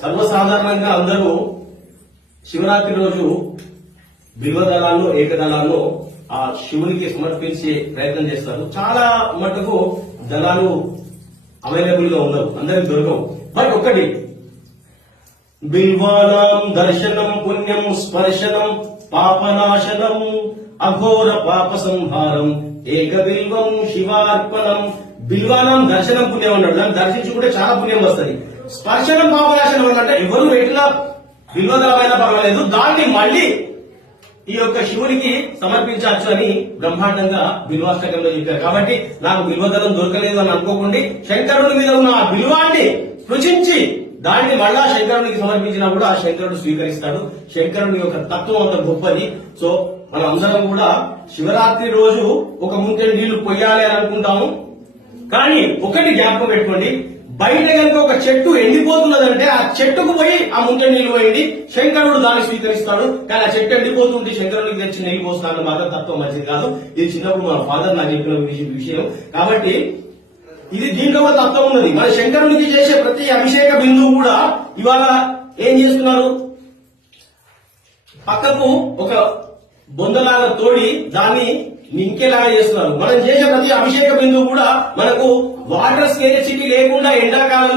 సర్వసాధారణంగా అందరూ శివరాత్రి రోజు బిల్వదళాలను ఏకదళాలను ఆ శివునికి సమర్పించే ప్రయత్నం చేస్తారు. చాలా మటుకు దళాలు అవైలబుల్ గా ఉండవు, అందరికి దొరకవు. బట్ ఒకటి, బిల్వానాం దర్శనం పుణ్యం స్పర్శనం పాపనాశనం అఘోర పాప సంహారం ఏక బిల్వం శివార్పణం. బిల్వానం దర్శనం పుణ్యం అన్నాడు. దాన్ని దర్శించుకుంటే చాలా పుణ్యం వస్తుంది. స్పర్శనం పాపనాశనం అంటే ఎవరు ఎట్లా బిల్వదళమైనా పర్వాలేదు, దాన్ని మళ్ళీ ఈ యొక్క శివునికి సమర్పించవచ్చు అని బ్రహ్మాండంగా బిల్వాష్టకంలో చెప్పారు. కాబట్టి నాకు బిల్వదళం దొరకలేదు అని అనుకోకుండా శంకరుడి మీద ఉన్న ఆ బిల్వాన్ని సృజించి దాన్ని మళ్ళా శంకరునికి సమర్పించినా కూడా ఆ శంకరుడు స్వీకరిస్తాడు. శంకరుని యొక్క తత్వం అంత గొప్పది. సో మనం అందరం కూడా శివరాత్రి రోజు ఒక ముంచెడు నీళ్లు పొయ్యాలి అని అనుకుంటాము. కానీ ఒకటి జ్ఞాపకం పెట్టుకోండి, బయట కనుక ఒక చెట్టు ఎండిపోతున్నదంటే ఆ చెట్టుకు పోయి ఆ ముంచెడు నీళ్లు పోయింది, శంకరుడు దాన్ని స్వీకరిస్తాడు. కానీ ఆ చెట్టు ఎండిపోతుంటే శంకరుడికి తెచ్చి నీళ్లు పోస్తాను మాత్రం తత్వం మంచిది కాదు. ఇది చిన్నప్పుడు మా ఫాదర్ నాకు చెప్పిన విషయం. కాబట్టి ఇది దీంట్లో ఒక తత్వం ఉన్నది. మన శంకరునికి చేసే ప్రతి అభిషేక బిందువు కూడా ఇవాళ ఏం చేస్తున్నారు, పక్కకు ఒక బొందలాగా తోడి దాన్ని నింకేలాగా చేస్తున్నారు. మనం చేసే ప్రతి అభిషేక బిందువు కూడా మనకు వాటర్ స్కేసిటీ లేకుండా ఎండాకాలంలో